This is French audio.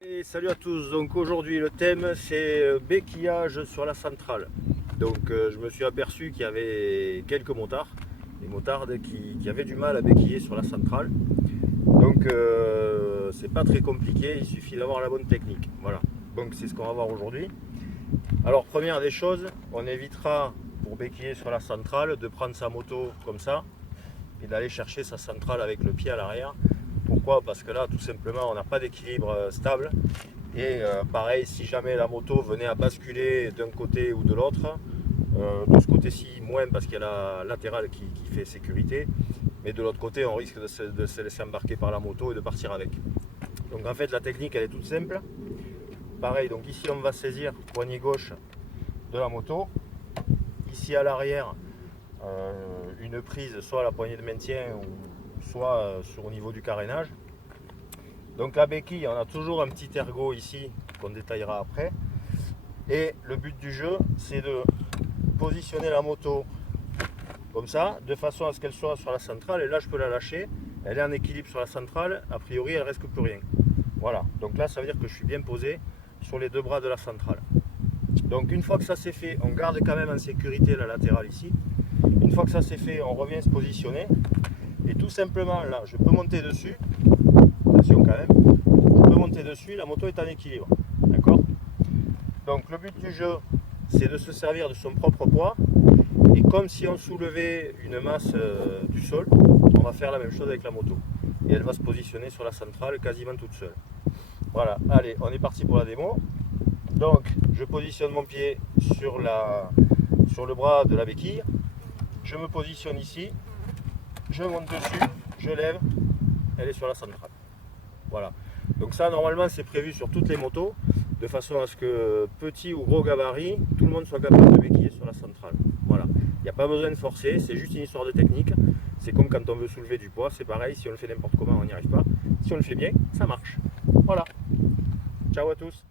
Et salut à tous, donc aujourd'hui le thème c'est béquillage sur la centrale. Donc je me suis aperçu qu'il y avait quelques motards, des motards qui avaient du mal à béquiller sur la centrale. Donc c'est pas très compliqué, il suffit d'avoir la bonne technique. Voilà, donc c'est ce qu'on va voir aujourd'hui. Alors première des choses, on évitera pour béquiller sur la centrale de prendre sa moto comme ça et d'aller chercher sa centrale avec le pied à l'arrière. Pourquoi? Parce que là, tout simplement, on n'a pas d'équilibre stable. Et pareil, si jamais la moto venait à basculer d'un côté ou de l'autre, de ce côté-ci, moins parce qu'il y a la latérale qui fait sécurité. Mais de l'autre côté, on risque de se laisser embarquer par la moto et de partir avec. Donc en fait, la technique, elle est toute simple. Pareil, donc ici, on va saisir poignée gauche de la moto. Ici à l'arrière, une prise, soit à la poignée de maintien ou soit au niveau du carénage. Donc la béquille, on a toujours un petit ergot ici qu'on détaillera après. Et le but du jeu, c'est de positionner la moto comme ça, de façon à ce qu'elle soit sur la centrale. Et là, je peux la lâcher. Elle est en équilibre sur la centrale. A priori, elle ne reste plus rien. Voilà. Donc là, ça veut dire que je suis bien posé sur les deux bras de la centrale. Donc une fois que ça c'est fait, on garde quand même en sécurité la latérale ici. Une fois que ça c'est fait, on revient se positionner. Et tout simplement, là, je peux monter dessus. Attention quand même. Je peux monter dessus, la moto est en équilibre. D'accord? Donc le but du jeu, c'est de se servir de son propre poids. Et comme si on soulevait une masse du sol, on va faire la même chose avec la moto. Et elle va se positionner sur la centrale quasiment toute seule. Voilà, allez, on est parti pour la démo. Donc, je positionne mon pied sur le bras de la béquille. Je me positionne ici. Je monte dessus, je lève, elle est sur la centrale. Voilà. Donc ça, normalement, c'est prévu sur toutes les motos, de façon à ce que petit ou gros gabarit, tout le monde soit capable de béquiller sur la centrale. Voilà. Il n'y a pas besoin de forcer, c'est juste une histoire de technique. C'est comme quand on veut soulever du poids, c'est pareil, si on le fait n'importe comment, on n'y arrive pas. Si on le fait bien, ça marche. Voilà. Ciao à tous.